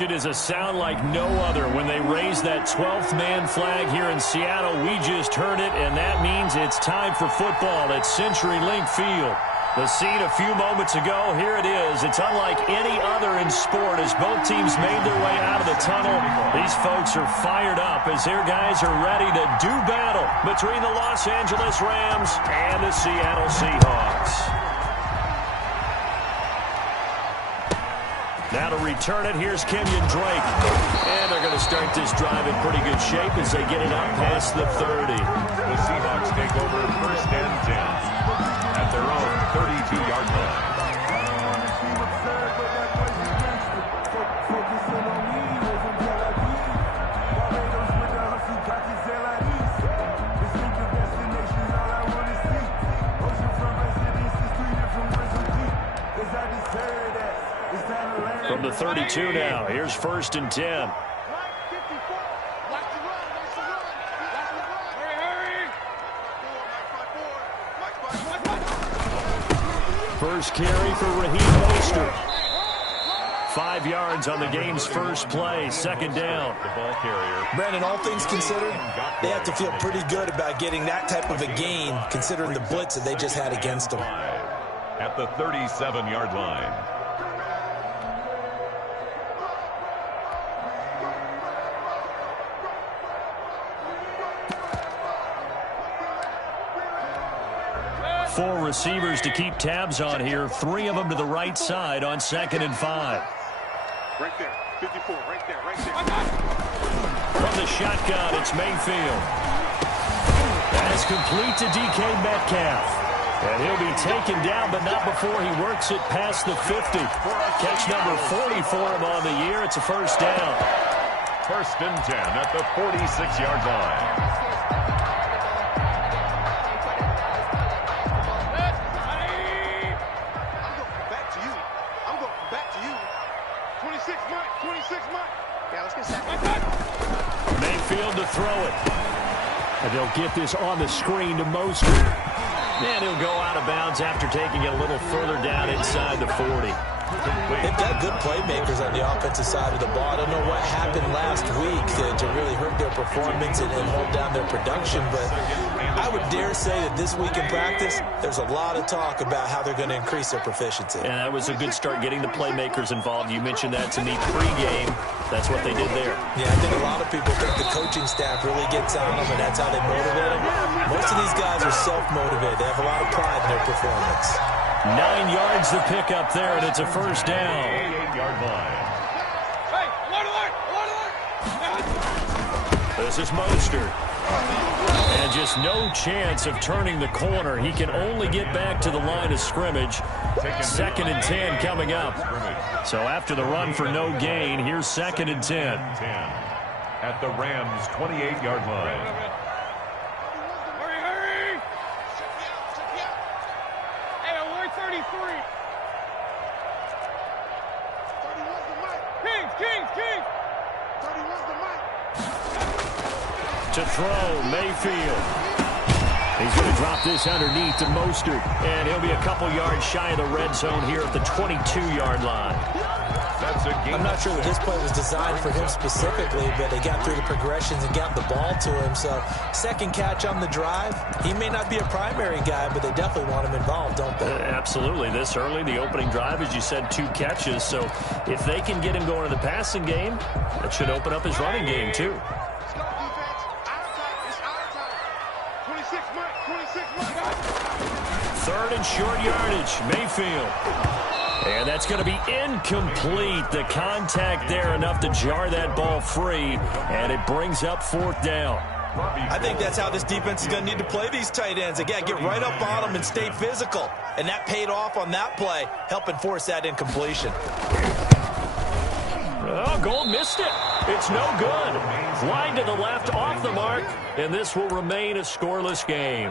It is a sound like no other when they raise that 12th man flag here in Seattle. We just heard it, and that means it's time for football at CenturyLink Field. The scene a few moments ago, here it is. It's unlike any other in sport as both teams made their way out of the tunnel. These folks are fired up as their guys are ready to do battle between the Los Angeles Rams and the Seattle Seahawks. Now to return it, here's Kenyon Drake. And they're going to start this drive in pretty good shape as they get it up past the 30. The Seahawks take over 1st and 10 at their own 32-yard line. From the 32 now, here's 1st and 10. First carry for Raheem Mostert. 5 yards on the game's first play, 2nd down. The ball carrier. Brandon, all things considered, they have to feel pretty good about getting that type of a gain, considering the blitz that they just had against them. At the 37-yard line. Four receivers to keep tabs on here. 3 of them to the right side on 2nd and 5. Right there, 54, right there, right there. From the shotgun, it's Mayfield. That's complete to DK Metcalf. And he'll be taken down, but not before he works it past the 50. Catch number 40 for him on the year. It's a 1st down. 1st and 10 at the 46-yard line. Mayfield to throw it. And they'll get this on the screen to Mostert. And he'll go out of bounds after taking it a little further down inside the 40. They've got good playmakers on the offensive side of the ball. I don't know what happened last week to really hurt their performance and hold down their production, but I would dare say that this week in practice, there's a lot of talk about how they're going to increase their proficiency. And that was a good start getting the playmakers involved. You mentioned that to me pregame. That's what they did there. Yeah, I think a lot of people think the coaching staff really gets on them, and that's how they motivate them. Most of these guys are self-motivated. They have a lot of pride in their performance. 9 yards to pick up there, and it's a 1st down. 8-yard line. This is Mostert. And just no chance of turning the corner. He can only get back to the line of scrimmage. 2nd and 10 coming up. So after the run for no gain, here's 2nd and 10. At the Rams' 28-yard line. To throw, Mayfield. He's going to drop this underneath to Mostert. And he'll be a couple yards shy of the red zone here at the 22-yard line. I'm not sure that this play was designed for him specifically, but they got through the progressions and got the ball to him. So 2nd catch on the drive. He may not be a primary guy, but they definitely want him involved, don't they? Absolutely. This early, the opening drive, as you said, 2 catches. So if they can get him going to the passing game, that should open up his running game too. 3rd and short yardage, Mayfield. And that's going to be incomplete. The contact there enough to jar that ball free, and it brings up 4th down. I think that's how this defense is going to need to play these tight ends. They got to get right up on them and stay physical. And that paid off on that play, helping force that incompletion. Oh, Gold missed it. It's no good. Wide to the left, off the mark, and this will remain a scoreless game.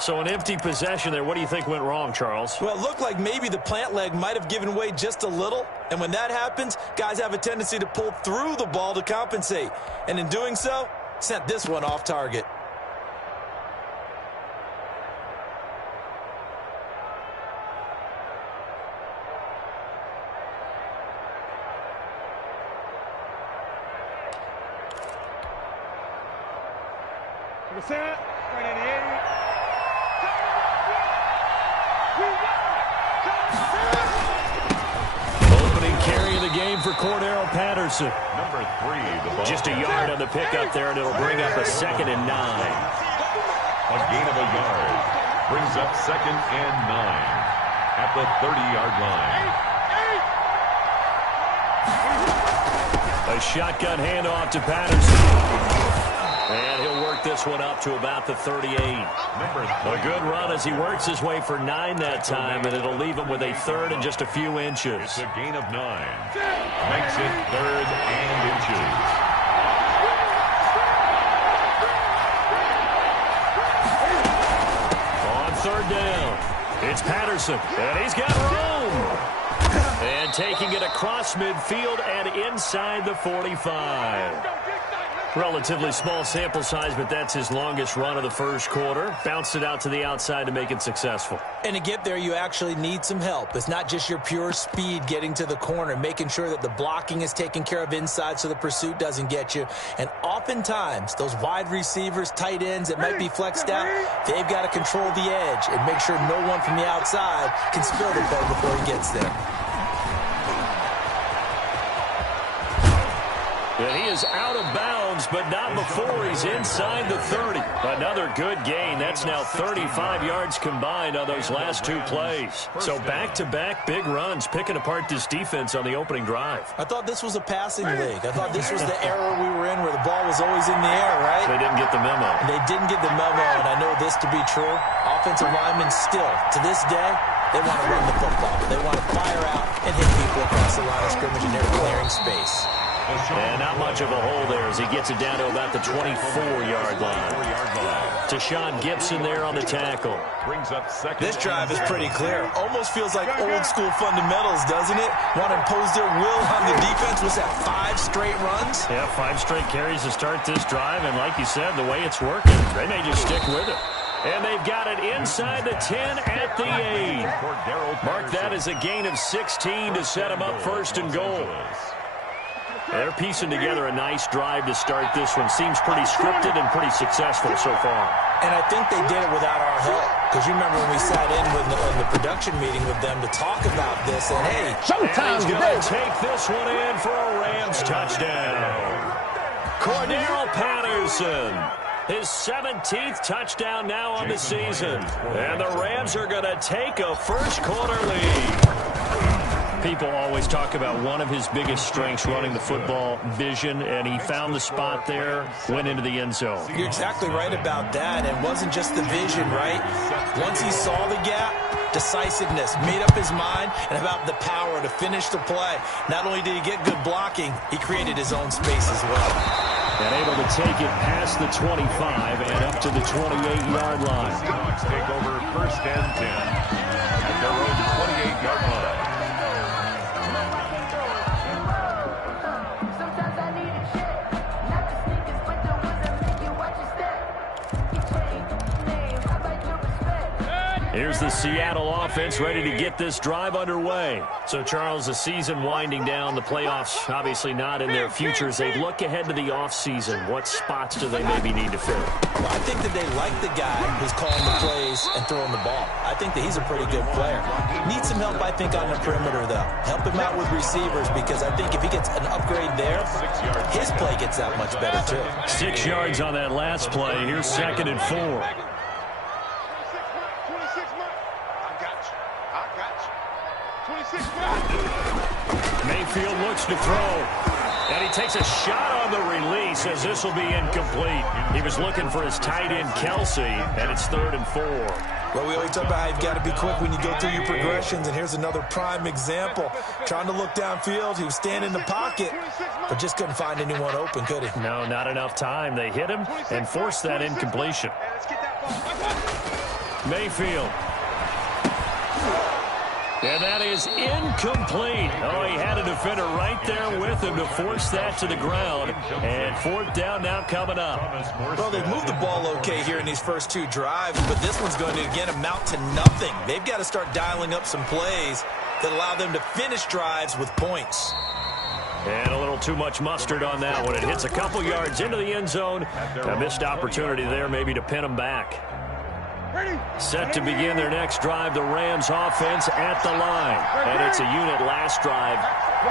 So an empty possession there. What do you think went wrong, Charles? Well, it looked like maybe the plant leg might have given way just a little. And when that happens, guys have a tendency to pull through the ball to compensate. And in doing so, sent this one off target. Opening carry of the game for Cordero Patterson. Number 3, the ball. Just a yard on the pickup there, and it'll bring up a 2nd and 9. A gain of a yard. Brings up 2nd and 9 at the 30-yard line. A shotgun handoff to Patterson. And he'll work this one up to about the 38. A good run as he works his way for 9 that time, and it'll leave him with a 3rd and just a few inches. It's a gain of 9. Makes it 3rd and inches. On 3rd down, it's Patterson, and he's got room. And taking it across midfield and inside the 45. Relatively small sample size, but that's his longest run of the first quarter. Bounced it out to the outside to make it successful. And to get there, you actually need some help. It's not just your pure speed getting to the corner, making sure that the blocking is taken care of inside so the pursuit doesn't get you. And oftentimes, those wide receivers, tight ends that might be flexed out, they've got to control the edge and make sure no one from the outside can spill the play before he gets there. And he is out of bounds, but not before he's inside the 30. Another good gain. That's now 35 yards combined on those last 2 plays. So back-to-back big runs, picking apart this defense on the opening drive. I thought this was a passing league. I thought this was the era we were in where the ball was always in the air, right? They didn't get the memo. They didn't get the memo, and I know this to be true. Offensive linemen still, to this day, they want to run the football. They want to fire out and hit people across the line of scrimmage, and they're clearing space. And not much of a hole there as he gets it down to about the 24-yard line. To Sean Gibson there on the tackle. This drive is pretty clear. Almost feels like old-school fundamentals, doesn't it? Want to impose their will on the defense. Was that 5 straight runs? Yeah, 5 straight carries to start this drive. And like you said, the way it's working, they may just stick with it. And they've got it inside the 10 at the 8. Mark that as a gain of 16 to set them up 1st and goal. They're piecing together a nice drive to start this one. Seems pretty scripted and pretty successful so far. And I think they did it without our help. Because you remember when we sat in with the production meeting with them to talk about this. And, hey, showtime he's going to take this one in for a Rams touchdown. Cordero Patterson. His 17th touchdown now on the season. And the Rams are going to take a first quarter lead. People always talk about one of his biggest strengths running the football, vision, and he found the spot there, went into the end zone. You're exactly right about that. It wasn't just the vision, right? Once he saw the gap, decisiveness, made up his mind, and about the power to finish the play. Not only did he get good blocking, he created his own space as well. And able to take it past the 25 and up to the 28-yard line. Seahawks take over 1st and 10 at their own 28-yard line. Here's the Seattle offense ready to get this drive underway. So, Charles, the season winding down, the playoffs obviously not in their futures. They look ahead to the offseason. What spots do they maybe need to fill? Well, I think that they like the guy who's calling the plays and throwing the ball. I think that he's a pretty good player. Needs some help, I think, on the perimeter, though. Help him out with receivers because I think if he gets an upgrade there, his play gets that much better, too. 6 yards on that last play. Here's 2nd and 4. Mayfield looks to throw. And he takes a shot on the release as this will be incomplete. He was looking for his tight end, Kelsey, and it's 3rd and 4. Well, we always talk about how you've got to be quick when you go through your progressions, and here's another prime example. Trying to look downfield, he was standing in the pocket, but just couldn't find anyone open, could he? No, not enough time. They hit him and forced that incompletion. Mayfield. And that is incomplete. Oh, he had a defender right there with him to force that to the ground. And 4th down now coming up. Well, they've moved the ball okay here in these first 2 drives, but this one's going to, again, amount to nothing. They've got to start dialing up some plays that allow them to finish drives with points. And a little too much mustard on that one. It hits a couple yards into the end zone. A missed opportunity there maybe to pin them back. Set to begin their next drive, the Rams offense at the line. And it's a unit last drive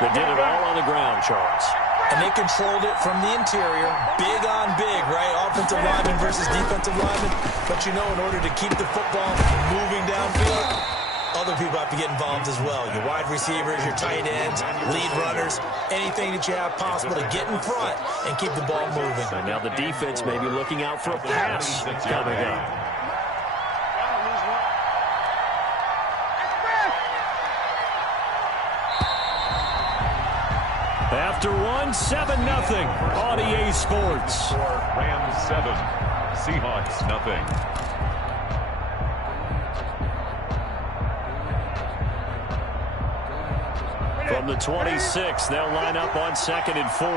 that did it all on the ground, Charles. And they controlled it from the interior. Big on big, right? Offensive lineman versus defensive lineman. But you know, in order to keep the football moving downfield, other people have to get involved as well. Your wide receivers, your tight ends, lead runners, anything that you have possible to get in front and keep the ball moving. So now the defense may be looking out for a pass coming up. After one, 7-0 on EA Sports. Rams 7, Seahawks nothing. From the 26, they'll line up on 2nd and 4.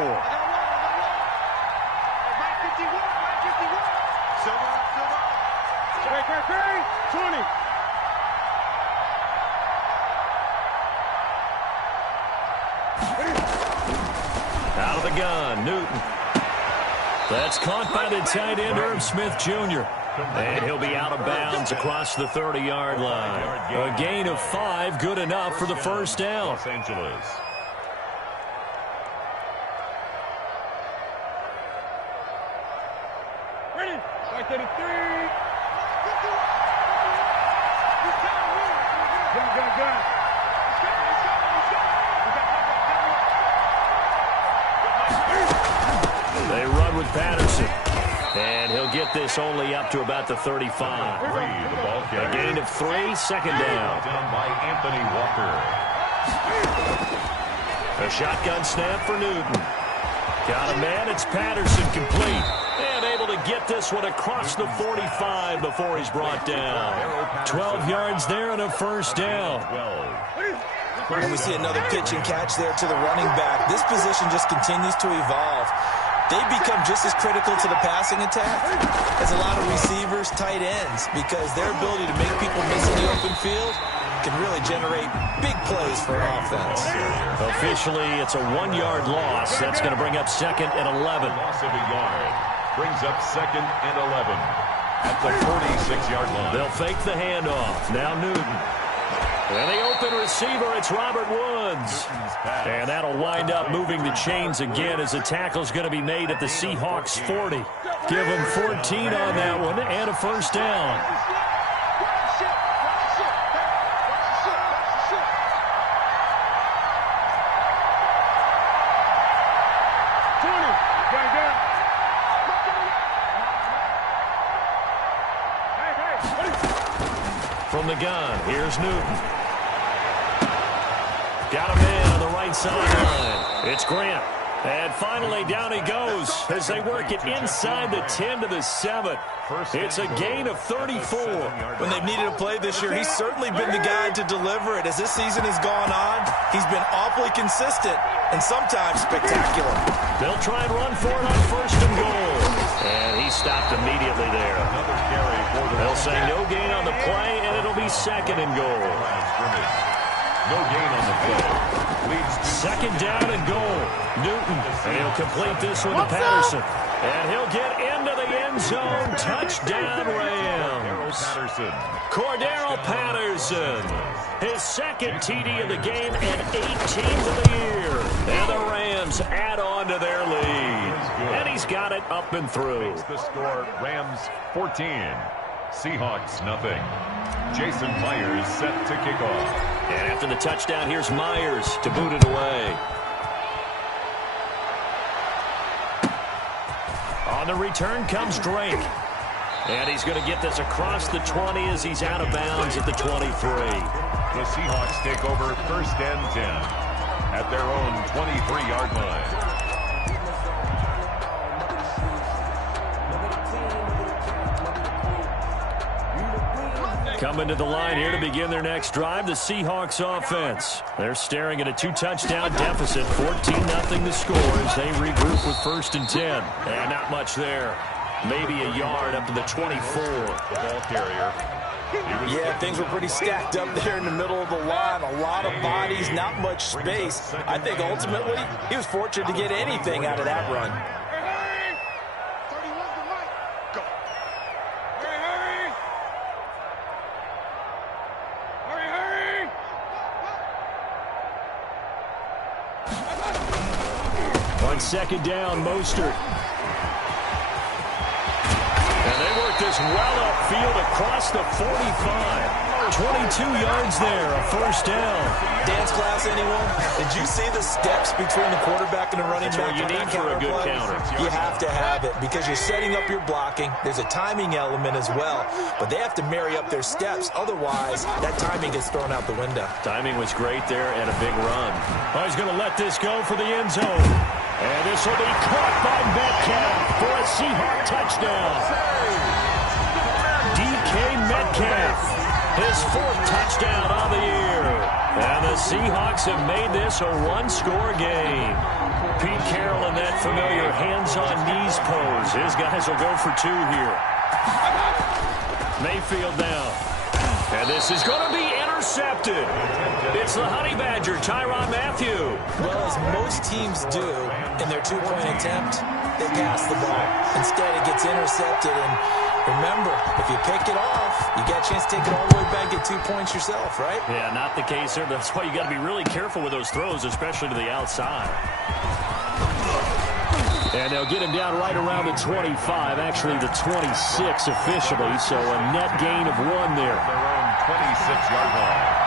Out of the gun, Newton. That's caught by the tight end, Irv Smith Jr. And he'll be out of bounds across the 30-yard line. A gain of 5, good enough for the first down. Los Angeles. Ready? 33. Gun. They run with Patterson. And he'll get this only up to about the 35. A gain of 3, second down. Down by Anthony Walker. A shotgun snap for Newton. Got a man, it's Patterson complete. And able to get this one across the 45 before he's brought down. 12 yards there and a first down. And we see another pitch and catch there to the running back. This position just continues to evolve. They become just as critical to the passing attack as a lot of receivers, tight ends, because their ability to make people miss in the open field can really generate big plays for an offense. Officially, it's a 1-yard loss. That's going to bring up 2nd and 11. Loss of a yard brings up 2nd and 11 at the 46-yard line. They'll fake the handoff. Now Newton. And the open receiver, it's Robert Woods. And that'll wind up moving the chains again as the tackle's going to be made at the Seahawks 40. Give them 14 on that one and a first down. From the gun, here's Newton. Got a man on the right sideline. It's Grant. And finally, down he goes as they work it inside the 10 to the 7. It's a gain of 34. When they've needed a play this year, he's certainly been the guy to deliver it. As this season has gone on, he's been awfully consistent and sometimes spectacular. They'll try and run for it on 1st and goal. And he stopped immediately there. They'll say no gain on the play, and it'll be 2nd and goal. No gain on the play. Leads to 2nd down and goal. Newton, and he'll complete this one to Patterson. And he'll get into the end zone. Touchdown, Rams. Cordero Patterson. His 2nd TD of the game and 18th of the year. And the Rams add on to their lead. And he's got it up and through. Makes the score Rams 14. Seahawks nothing. Jason Myers set to kick off. And after the touchdown, here's Myers to boot it away. On the return comes Drake. And he's going to get this across the 20 as he's out of bounds at the 23. The Seahawks take over 1st and 10 at their own 23-yard line. Coming to the line here to begin their next drive, the Seahawks offense. They're staring at a 2-touchdown deficit, 14-0 the score as they regroup with 1st and 10. And not much there. Maybe a yard up to the 24. The ball carrier Yeah, things were pretty stacked up there in the middle of the line. A lot of bodies, not much space. I think ultimately he was fortunate to get anything out of that run. Hurry! 31's the mic. Go. Hurry! Hurry! On second down, Mostert. And they work this well upfield across the 45. 22 yards there, a first down. Dance class, anyone? Did you see the steps between the quarterback and the running back? That's what you need for a good counter. You have to have it because you're setting up your blocking. There's a timing element as well, but they have to marry up their steps. Otherwise, that timing gets thrown out the window. Timing was great there and a big run. Oh, he's going to let this go for the end zone. And this will be caught by Metcalf for a Seahawk touchdown. DK Metcalf, his fourth touchdown on the year. And the Seahawks have made this a one-score game. Pete Carroll in that familiar hands-on-knees pose. His guys will go for two here. Mayfield now. And this is going to be intercepted. It's the Honey Badger, Tyrann Mathieu. Well, as most teams do in their two-point attempt, they pass the ball. Instead, it gets intercepted. And remember, if you pick it off, you got a chance to take it all the way back, get 2 points yourself, right? Yeah, not the case here. That's why you got to be really careful with those throws, especially to the outside. And they'll get him down right around the 25, actually the 26 officially, so a net gain of 1 there. Their own 26-yard line.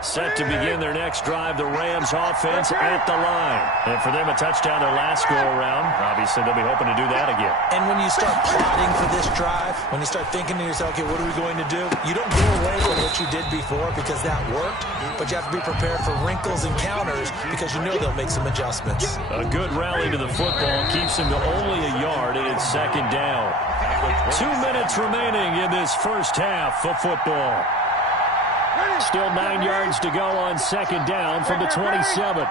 Set to begin their next drive, the Rams offense at the line. And for them, a touchdown their last go-around. Obviously, they'll be hoping to do that again. And when you start plotting for this drive, when you start thinking to yourself, okay, what are we going to do? You don't go away from what you did before because that worked, but you have to be prepared for wrinkles and counters because you know they'll make some adjustments. A good rally to the football keeps him to only a yard, and it's second down. 2 minutes remaining in this first half of football. Still 9 yards to go on second down from the 27.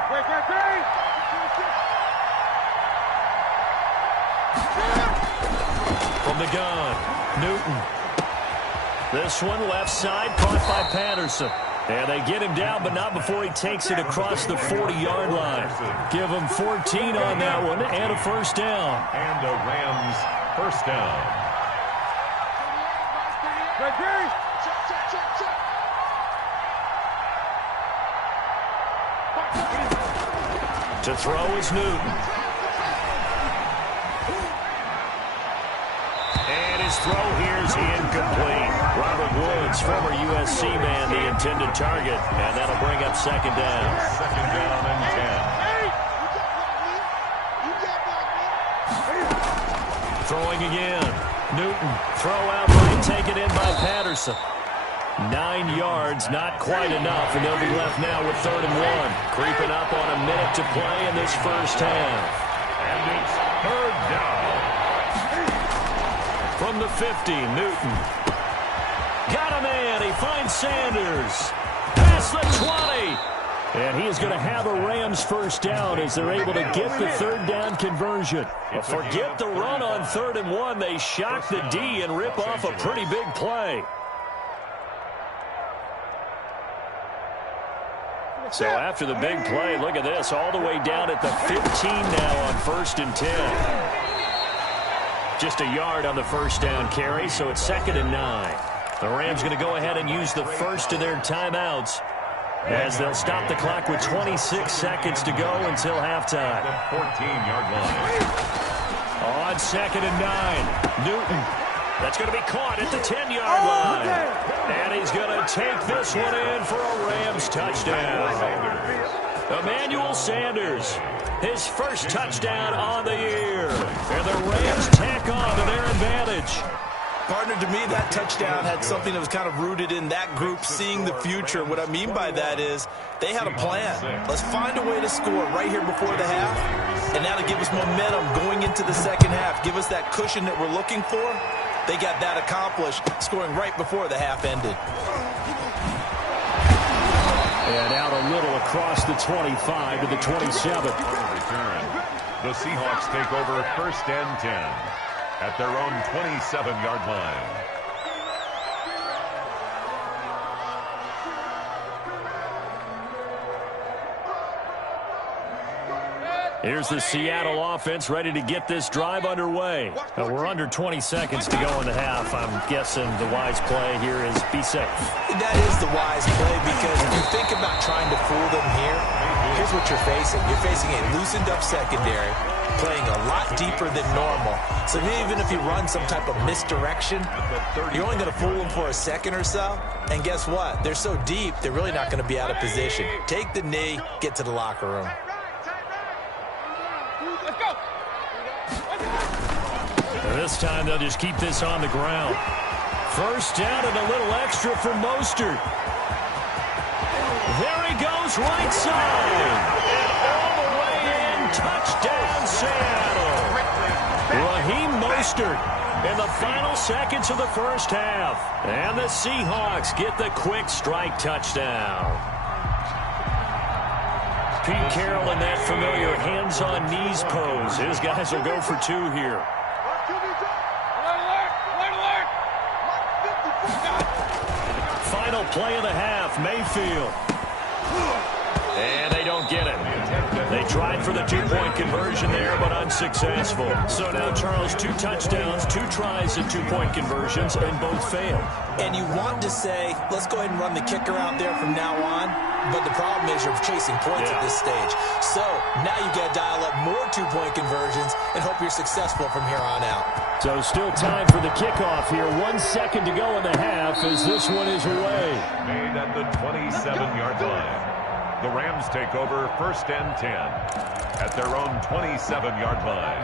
From the gun, Newton. This one left side, caught by Patterson. And they get him down, but not before he takes it across the 40-yard line. Give him 14 on that one and a first down. And a Rams first down. To throw is Newton. And his throw here is incomplete. Robert Woods, former USC man, the intended target. And that'll bring up second down. Second down and 10. Throwing again. Newton, throw out right, taken in by Patterson. 9 yards, not quite enough, and they'll be left now with 3rd and 1. Creeping up on a minute to play in this first half. And it's 3rd down. From the 50, Newton. Got him in. He finds Sanders. Past the 20. And he is going to have a Rams first down as they're able to get the 3rd down conversion. But forget the run on 3rd and 1. They shock the D and rip off a pretty big play. So after the big play, look at this, all the way down at the 15 now on 1st and 10. Just a yard on the first down carry, so it's 2nd and 9. The Rams going to go ahead and use the first of their timeouts as they'll stop the clock with 26 seconds to go until halftime. 14-yard line. On 2nd and 9, Newton. That's going to be caught at the 10-yard line. And he's going to take this one in for a Rams touchdown. Emmanuel Sanders, his first touchdown on the year. And the Rams tack on to their advantage. Partner, to me, that touchdown had something that was kind of rooted in that group seeing the future. What I mean by that is they had a plan. Let's find a way to score right here before the half, and that'll give us momentum going into the second half. Give us that cushion that we're looking for. They got that accomplished, scoring right before the half ended. across the 25 to the 27. Return. The Seahawks take over 1st and 10 at their own 27-yard line. Here's the Seattle offense ready to get this drive underway. We're under 20 seconds to go in the half. I'm guessing the wise play here is be safe. That is the wise play, because if you think about trying to fool them here, here's what you're facing. You're facing a loosened up secondary, playing a lot deeper than normal. So even if you run some type of misdirection, you're only going to fool them for a second or so. And guess what? They're so deep, they're really not going to be out of position. Take the knee, get to the locker room. This time they'll just keep this on the ground. First down and a little extra for Mostert. There he goes, right side. And all the way in, touchdown Seattle. Raheem Mostert in the final seconds of the first half. And the Seahawks get the quick strike touchdown. Pete Carroll in that familiar hands-on-knees pose. His guys will go for 2 here. Final play of the half, Mayfield. And they don't get it. They tried for the 2-point conversion there, but unsuccessful. So now, Charles, 2 touchdowns, 2 tries at 2-point conversions, and both failed. And you want to say, let's go ahead and run the kicker out there from now on. But the problem is you're chasing points at this stage. So now you got to dial up more 2-point conversions and hope you're successful from here on out. So still time for the kickoff here. 1 second to go in the half as this one is away. Made at the 27-yard line. The Rams take over 1st and 10 at their own 27-yard line.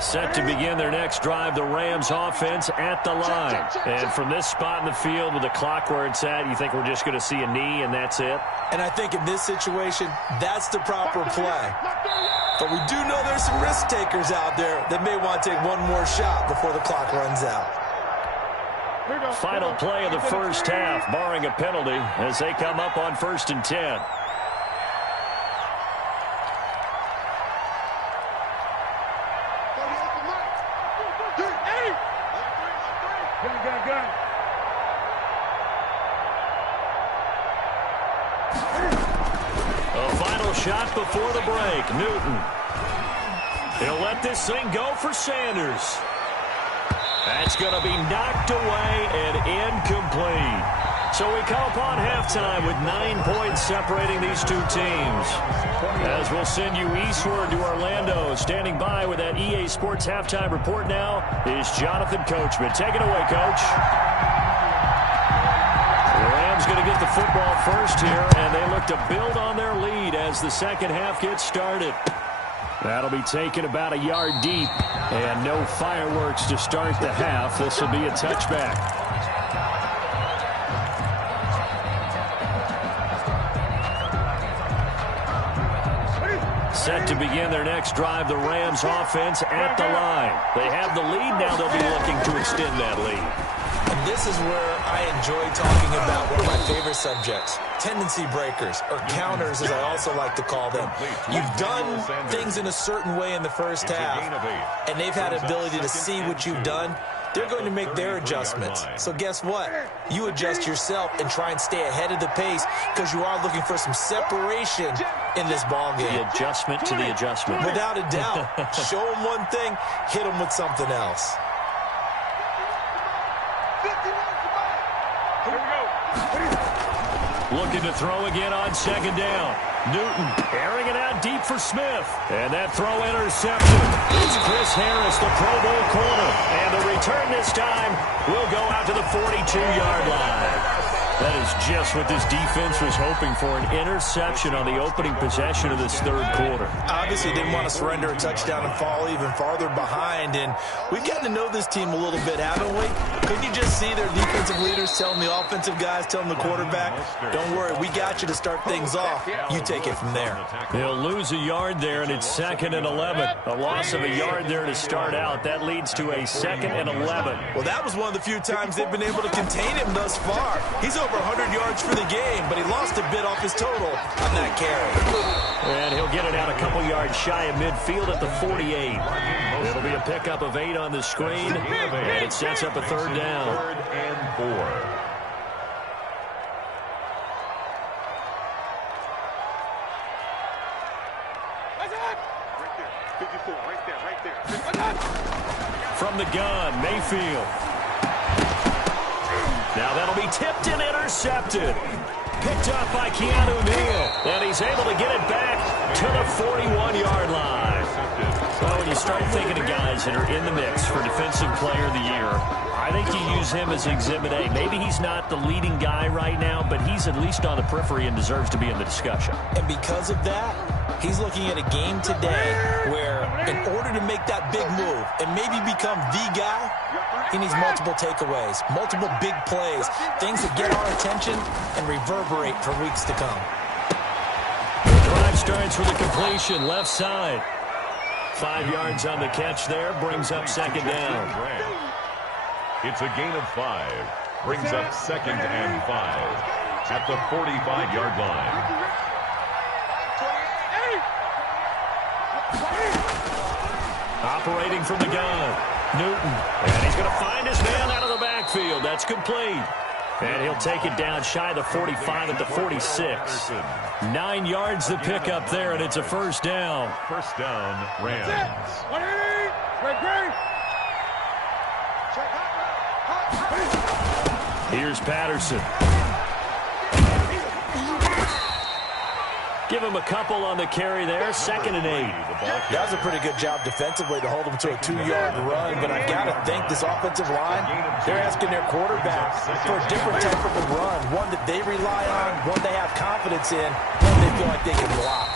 Set to begin their next drive, the Rams offense at the line. And from this spot in the field with the clock where it's at, you think we're just going to see a knee and that's it? And I think in this situation, that's the proper play. But we do know there's some risk takers out there that may want to take one more shot before the clock runs out. Final play of the first half, barring a penalty, as they come up on 1st and 10. Shot before the break. Newton. He'll let this thing go for Sanders. That's going to be knocked away and incomplete. So we come upon halftime with 9 points separating these two teams. As we'll send you eastward to Orlando. Standing by with that EA Sports halftime report now is Jonathan Coachman. Take it away, Coach. Going to get the football first here, and they look to build on their lead as the second half gets started. That'll be taken about a yard deep, and no fireworks to start the half. This will be a touchback. Set to begin their next drive, the Rams offense at the line. They have the lead now. They'll be looking to extend that lead. And this is where I enjoy talking about one of my favorite subjects, tendency breakers, or counters as I also like to call them. You've done things in a certain way in the first half, and they've had ability to see what you've done. They're going to make their adjustments. So guess what? You adjust yourself and try and stay ahead of the pace because you are looking for some separation in this ballgame. The adjustment to the adjustment. Without a doubt. Show them one thing, hit them with something else. Looking to throw again on 2nd down. Newton airing it out deep for Smith. And that throw intercepted. It's Chris Harris, the Pro Bowl corner. And the return this time will go out to the 42-yard line. That is just what this defense was hoping for, an interception on the opening possession of this third quarter. Obviously didn't want to surrender a touchdown and fall even farther behind, and we've gotten to know this team a little bit, haven't we? Couldn't you just see their defensive leaders telling the offensive guys, telling the quarterback, don't worry, we got you to start things off. You take it from there. They'll lose a yard there, and it's 2nd and 11. A loss of a yard there to start out. That leads to a 2nd and 11. Well, that was one of the few times they've been able to contain him thus far. He's over 100 yards for the game, but he lost a bit off his total on that carry. And he'll get it out a couple yards shy of midfield at the 48. It'll be a pickup of 8 on the screen, and it sets up a 3rd down. 3rd and 4. From the gun, Mayfield. Now that'll be tipped and intercepted. Picked up by Keanu Neal. And he's able to get it back to the 41-yard line. Well, when you start thinking of guys that are in the mix for Defensive Player of the Year, I think you use him as Exhibit A. Maybe he's not the leading guy right now, but he's at least on the periphery and deserves to be in the discussion. And because of that, he's looking at a game today where in order to make that big move and maybe become the guy, he needs multiple takeaways, multiple big plays, things that get our attention and reverberate for weeks to come. The drive starts with a completion, left side. 5 yards on the catch there, brings up 2nd down. It's a gain of 5. Brings up 2nd and 5 at the 45-yard line. Operating from the gun, Newton. And he's going to find his man out of the backfield. That's complete. And he'll take it down shy of the 45 at the 46. 9 yards the pickup there, and it's a 1st down. 1st down, Rams. Here's Patterson. Give him a couple on the carry there. 2nd and 8. That was a pretty good job defensively to hold him to a 2-yard run, but I've got to think this offensive line, they're asking their quarterback for a different type of a run, one that they rely on, one they have confidence in, one they feel like they can block.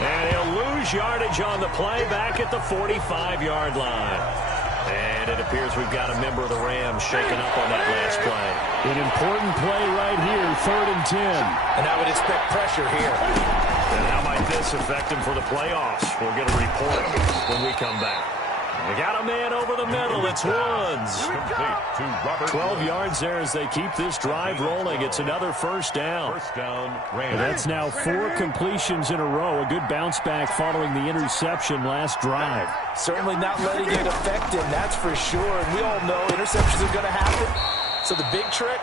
And he'll lose yardage on the play back at the 45-yard line. And it appears we've got a member of the Rams shaken up on that last play. An important play right here, 3rd and 10. And I would expect pressure here. And how might this affect him for the playoffs? We'll get a report when we come back. They got a man over the middle. It's Woods. 12 yards there as they keep this drive rolling. It's another 1st down. 1st down, Rams. And that's now 4 completions in a row. A good bounce back following the interception last drive. Certainly not letting it affect him, that's for sure. And we all know interceptions are going to happen. So the big trick,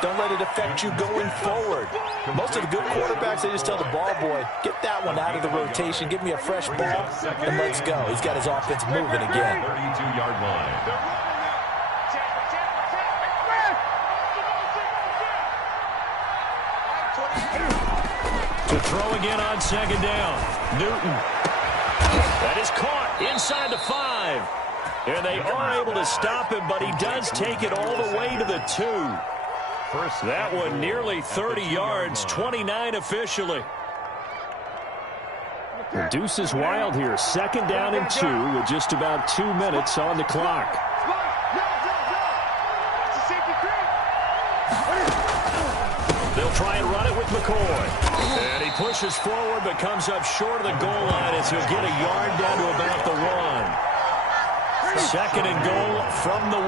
don't let it affect you going forward. Most of the good quarterbacks, they just tell the ball boy, get that one out of the rotation, give me a fresh ball, and let's go. He's got his offense moving again. 32-yard line. To throw again on 2nd down. Newton. That is caught inside the 5. And they are able to stop him, but he does take it all the way to the 2. That one nearly 30 yards, 29 officially. The deuce is wild here. 2nd down and 2 with just about 2 minutes on the clock. They'll try and run it with McCoy. And he pushes forward but comes up short of the goal line as he'll get a yard down to about the 1. 2nd and goal from the 1.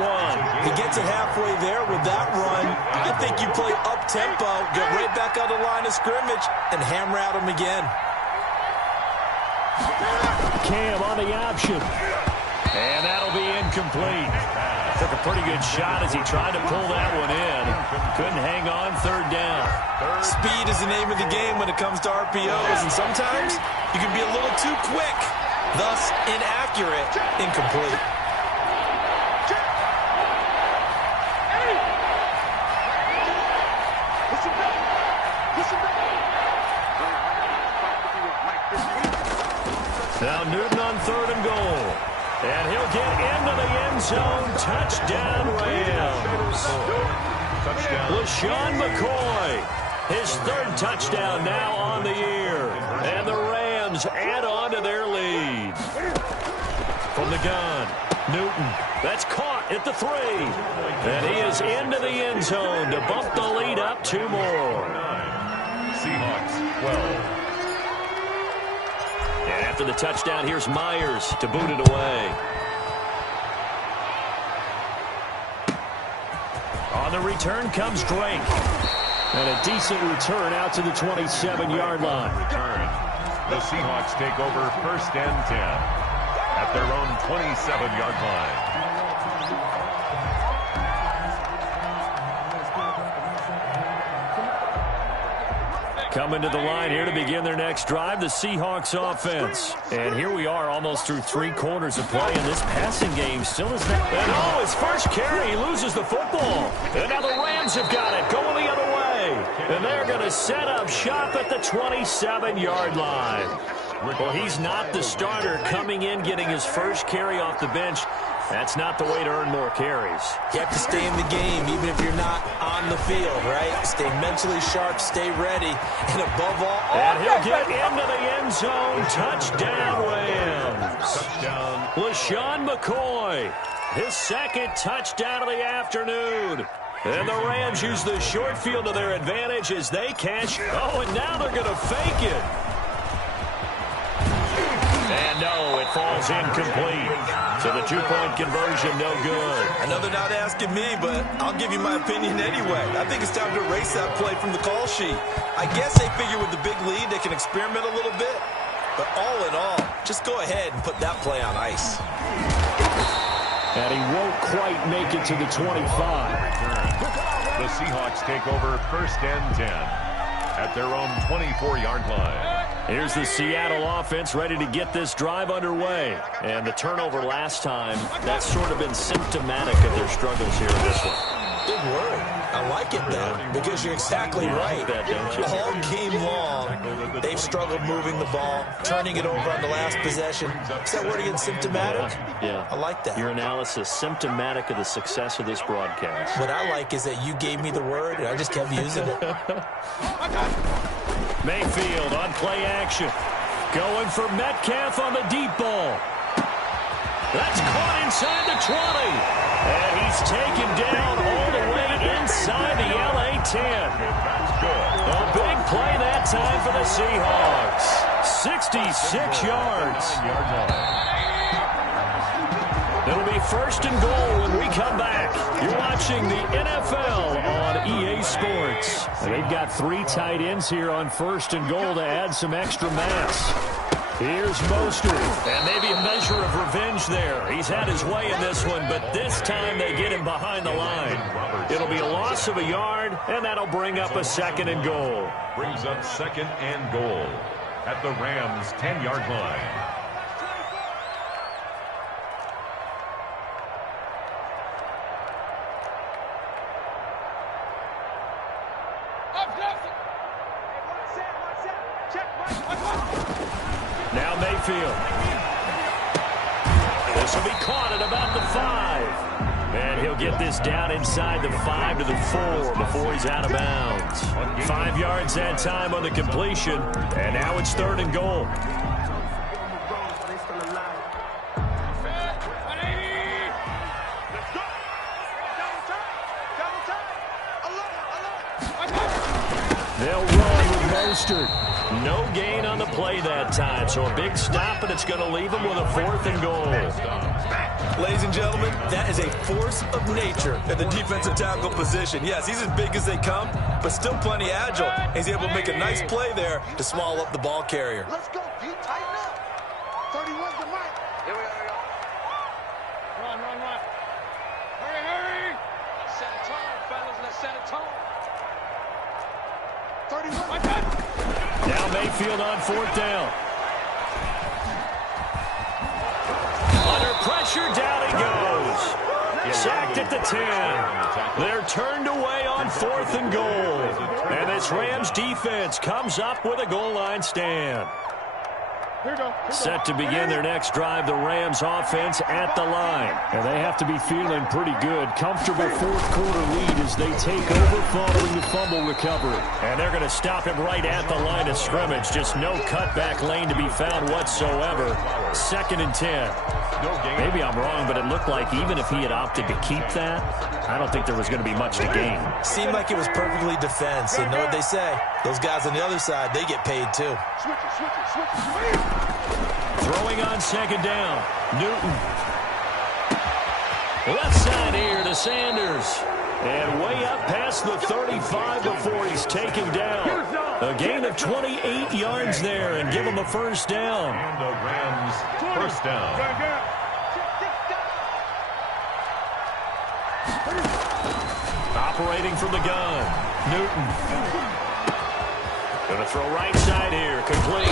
He gets it halfway there with that run. I think you play up-tempo, get right back on the line of scrimmage, and hammer at him again. Cam on the option. And that'll be incomplete. Took a pretty good shot as he tried to pull that one in. Couldn't hang on, 3rd down. Speed is the name of the game when it comes to RPOs, and sometimes you can be a little too quick, thus inaccurate, incomplete. Now Newton on 3rd and goal. And he'll get into the end zone. Touchdown, Rams. touchdown. LaShawn McCoy, his third touchdown now on the year. And the Rams add on to their lead. From the gun, Newton. That's caught at the 3. And he is into the end zone to bump the lead up 2 more. Seahawks 12. And after the touchdown, here's Myers to boot it away. On the return comes Drake. And a decent return out to the 27-yard line. Return. The Seahawks take over first and 10 at their own 27-yard line. Coming to the line here to begin their next drive, the Seahawks offense. And here we are almost through 3 quarters of play, and this passing game still is not. And oh, his first carry, he loses the football. And now the Rams have got it, going the other way. And they're going to set up shop at the 27-yard line. Well, he's not the starter coming in, getting his first carry off the bench. That's not the way to earn more carries. You have to stay in the game, even if you're not on the field, right? Stay mentally sharp, stay ready, and above all... And he'll get into the end zone. Touchdown, Rams. Touchdown. LaShawn McCoy, his second touchdown of the afternoon. And the Rams use the short field to their advantage as they catch. Oh, and now they're going to fake it. And no, it falls incomplete. So the 2-point conversion, no good. I know they're not asking me, but I'll give you my opinion anyway. I think it's time to erase that play from the call sheet. I guess they figure with the big lead, they can experiment a little bit. But all in all, just go ahead and put that play on ice. And he won't quite make it to the 25. The Seahawks take over first and 10 at their own 24-yard line. Here's the Seattle offense ready to get this drive underway. And the turnover last time, that's sort of been symptomatic of their struggles here in this one. Big word. I like it, though, because you're exactly right. Like that, don't you? All game long, they've struggled moving the ball, turning it over on the last possession. Is that word again, symptomatic? Yeah. I like that. Your analysis, symptomatic of the success of this broadcast. What I like is that you gave me the word, and I just kept using it. Mayfield on play action. Going for Metcalf on the deep ball. That's caught inside the 20. And he's taken down all the way inside the LA 10. A big play that time for the Seahawks. 66 yards. It'll be first and goal when we come back. You're watching the NFL on EA Sports. And they've got 3 tight ends here on first and goal to add some extra mass. Here's Mostert, and maybe a measure of revenge there. He's had his way in this one, but this time they get him behind the line. It'll be a loss of a yard, and that'll bring up a second and goal. Brings up second and goal at the Rams' 10-yard line. Now Mayfield. This will be caught at about the 5. And he'll get this down inside the 5 to the 4 before he's out of bounds. 5 yards that time on the completion. And now it's third and goal. They'll run with Mostert. No gain on the play that time, so a big stop, and it's going to leave them with a 4th and goal. Ladies and gentlemen, that is a force of nature at the defensive tackle position. Yes, he's as big as they come, but still plenty agile. He's able to make a nice play there to small up the ball carrier. Let's go, Pete. Tighten up. 31's the mic. Here we go. Run. Hurry. Let's set a tone, fellas. Let's set a tone. 31. Now Mayfield on 4th down. Under pressure, down he goes. Sacked at the 10. They're turned away on 4th and goal. And this Rams defense comes up with a goal line stand. Set to begin their next drive, the Rams offense at the line. And they have to be feeling pretty good. Comfortable fourth-quarter lead as they take over following the fumble recovery. And they're going to stop him right at the line of scrimmage. Just no cutback lane to be found whatsoever. 2nd and 10. Maybe I'm wrong, but it looked like even if he had opted to keep that, I don't think there was going to be much to gain. Seemed like it was perfectly defense. And know what they say? Those guys on the other side, they get paid too. Throwing on 2nd down. Newton. Left side here to Sanders. And way up past the 35 before he's taken down. A gain of 28 yards there and give him a first down. And the Rams first down. Operating from the gun. Newton. Going to throw right side here. Complete.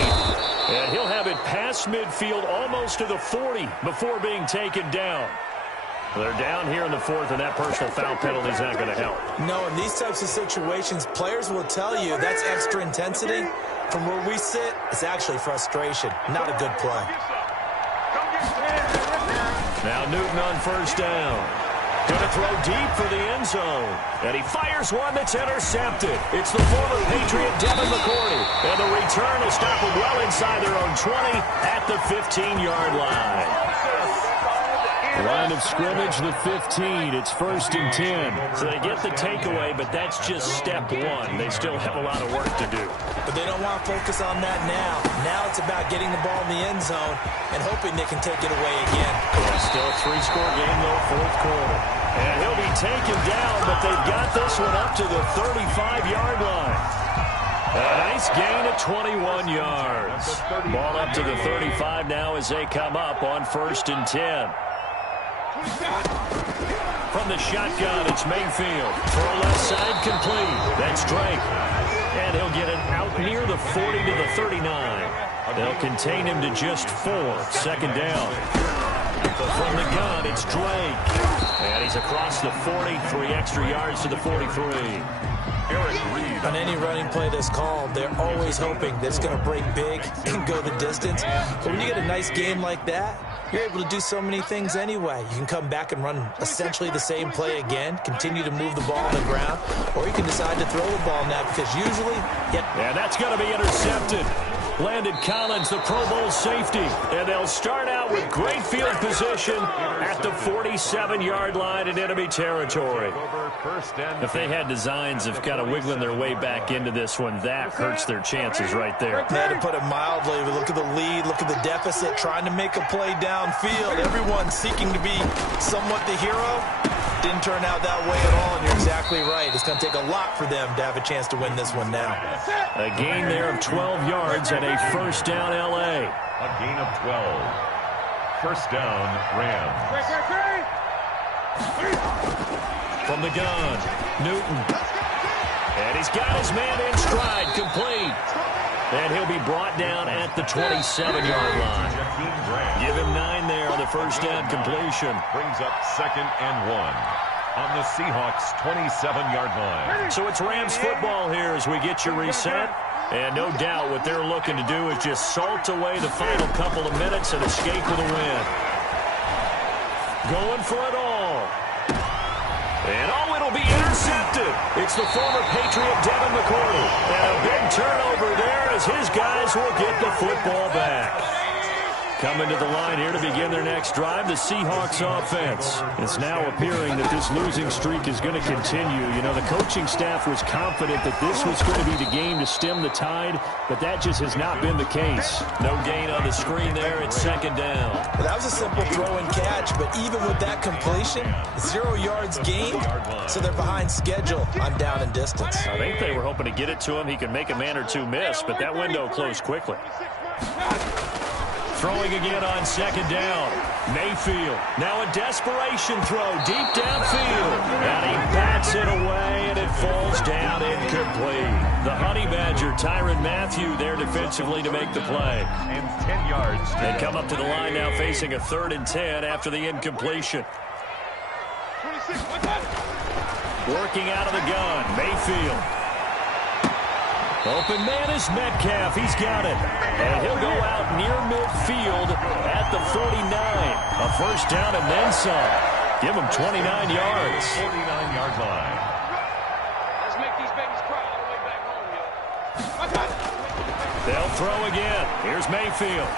And he'll have it past midfield almost to the 40 before being taken down. They're down here in the 4th, and that personal foul penalty is not going to help. No, in these types of situations, players will tell you that's extra intensity. From where we sit, it's actually frustration. Not a good play. Now Newton on first down. Going to throw deep for the end zone. And he fires one that's intercepted. It's the former Patriot Devin McCourty. And the return will stop him well inside their own 20 at the 15-yard line. Line of scrimmage, the 15. It's 1st and 10. So they get the takeaway, but that's just step one. They still have a lot of work to do. But they don't want to focus on that now. Now it's about getting the ball in the end zone and hoping they can take it away again. Yeah, still a 3-score game, though, 4th quarter. And he'll be taken down, but they've got this one up to the 35-yard line. A nice gain of 21 yards. Ball up to the 35 now as they come up on 1st and 10. From the shotgun, it's Mayfield. Throw left side complete. That's Drake. And he'll get it out near the 40 to the 39. They'll contain him to just 4. 2nd down. From the gun, it's Drake. And he's across the 40. 3 extra yards to the 43. On any running play that's called, they're always hoping that it's going to break big and go the distance. But when you get a nice game like that, you're able to do so many things anyway. You can come back and run essentially the same play again, continue to move the ball on the ground, or you can decide to throw the ball now because usually... Yeah, that's going to be intercepted. Landon Collins, the Pro Bowl safety. And they'll start out with great field position at the 47-yard line in enemy territory. If they had designs of kind of wiggling their way back into this one, that hurts their chances right there. Yeah, to put it mildly, look at the lead, look at the deficit, trying to make a play downfield. Everyone seeking to be somewhat the hero. Didn't turn out that way at all, and you're exactly right. It's going to take a lot for them to have a chance to win this one now. A gain there of 12 yards and a first down L.A. A gain of 12. First down, Rams. From the gun, Newton. And he's got his man in stride, complete. And he'll be brought down at the 27-yard line. Give him 9 there on the first down completion. Brings up 2nd and 1 on the Seahawks 27-yard line. So it's Rams football here as we get you reset. And no doubt what they're looking to do is just salt away the final couple of minutes and escape with a win. Going for it all. And oh, it'll be intercepted. It's the former Patriot Devin McCourty. And a big turnover there as his guys will get the football back. Coming to the line here to begin their next drive, the Seahawks offense. It's now appearing that this losing streak is going to continue. You know, the coaching staff was confident that this was going to be the game to stem the tide, but that just has not been the case. No gain on the screen there. It's 2nd down. Well, that was a simple throw and catch, but even with that completion, 0 yards gained, so they're behind schedule on down and distance. I think they were hoping to get it to him. He could make a man or two miss, but that window closed quickly. Throwing again on 2nd down. Mayfield. Now a desperation throw deep downfield. And he bats it away, and it falls down incomplete. The Honey Badger, Tyrann Mathieu, there defensively to make the play. And 10 yards. They come up to the line now facing a 3rd and 10 after the incompletion. Working out of the gun. Mayfield. Open man is Metcalf. He's got it. And he'll go out near midfield at the 49. A first down and then some. Give him 29 yards. 49-yard line. Let's make these babies cry all the way back home, yo. They'll throw again. Here's Mayfield.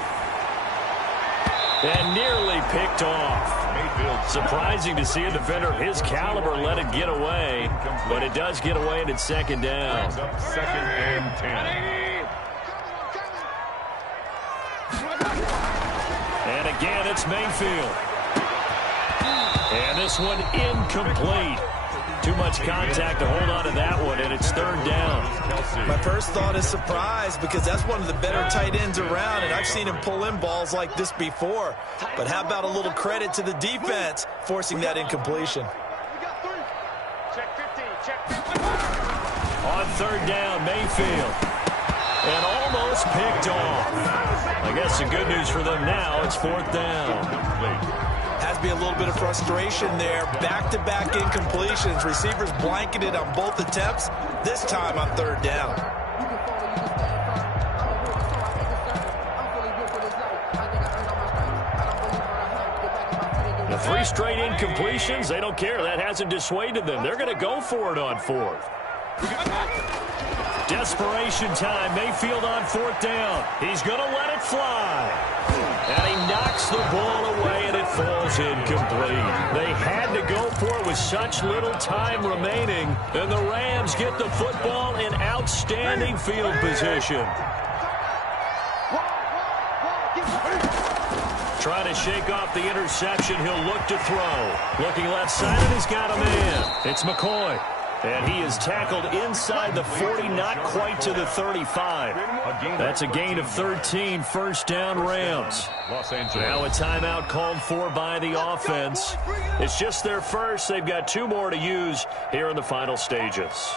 And nearly picked off. Mayfield. Surprising to see a defender of his caliber let it get away, but it does get away and it's second down. Brings up 2nd and 10. And again, it's Mayfield. And this one incomplete. Too much contact to hold on to that one, and it's third down. My first thought is surprise, because that's one of the better tight ends around, and I've seen him pull in balls like this before. But how about a little credit to the defense forcing that incompletion? Check 15, check 15. On third down, Mayfield. And almost picked off. I guess the good news for them now, it's fourth down. Has to be a little bit of frustration there. Back-to-back incompletions. Receivers blanketed on both attempts, this time on third down. The 3 straight incompletions, they don't care. That hasn't dissuaded them. They're going to go for it on fourth. Desperation time. Mayfield on fourth down. He's going to let it fly. And he knocks the ball away, and it falls incomplete. They had to go for it with such little time remaining. And the Rams get the football in outstanding field position. Trying to shake off the interception. He'll look to throw. Looking left side, and he's got a man. It's McCoy. And he is tackled inside the 40, not quite to the 35. That's a gain of 13, first down Rams. Now a timeout called for by the offense. It's just their first. They've got 2 more to use here in the final stages.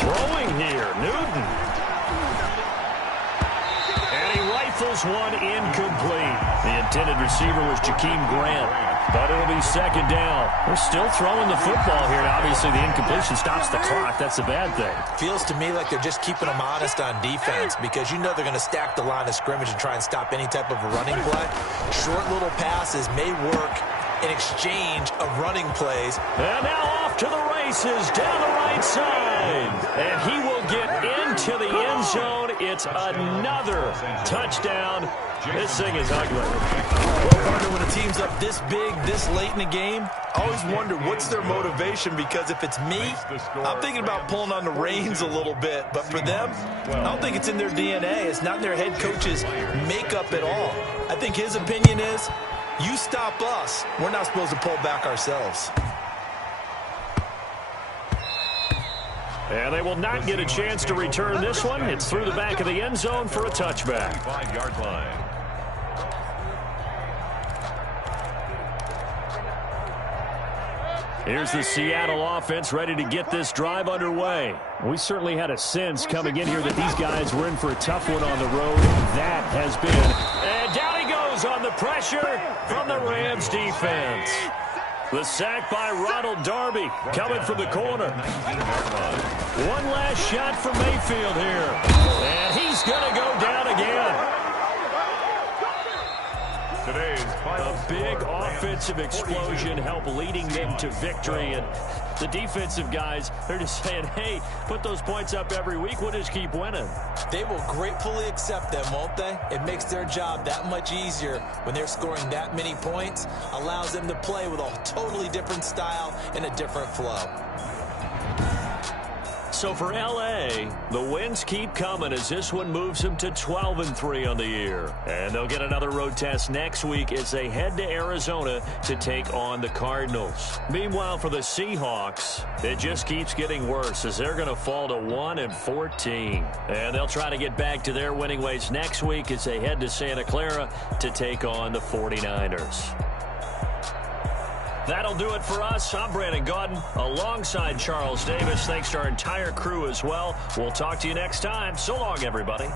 Throwing here, Newton. And he rifles one incomplete. The intended receiver was Jakeem Grant, but it'll be second down. We're still throwing the football here. Now, obviously, the incompletion stops the clock. That's a bad thing. Feels to me like they're just keeping them honest on defense, because you know they're going to stack the line of scrimmage and try and stop any type of a running play. Short little passes may work in exchange of running plays. And now off to the races down the right side. And he will get into the end zone. It's another touchdown. This thing is ugly. Well, partner, when a team's up this big, this late in the game, I always wonder what's their motivation, because if it's me, I'm thinking about pulling on the reins a little bit. But for them, I don't think it's in their DNA. It's not in their head coach's makeup at all. I think his opinion is, you stop us, we're not supposed to pull back ourselves. And they will not get a chance to return this one. It's through the back of the end zone for a touchback. 5-yard line. Here's the Seattle offense ready to get this drive underway. We certainly had a sense coming in here that these guys were in for a tough one on the road. That has been. And down he goes on the pressure from the Rams defense. The sack by Ronald Darby coming from the corner. One last shot for Mayfield here. And he's going to go down again. A big offensive explosion helped leading them to victory. And the defensive guys, they're just saying, hey, put those points up every week. We'll just keep winning. They will gratefully accept them, won't they? It makes their job that much easier when they're scoring that many points. Allows them to play with a totally different style and a different flow. So for L.A., the wins keep coming as this one moves them to 12-3 on the year. And they'll get another road test next week as they head to Arizona to take on the Cardinals. Meanwhile, for the Seahawks, it just keeps getting worse as they're going to fall to 1-14. And they'll try to get back to their winning ways next week as they head to Santa Clara to take on the 49ers. That'll do it for us. I'm Brandon Gaudin alongside Charles Davis. Thanks to our entire crew as well. We'll talk to you next time. So long, everybody.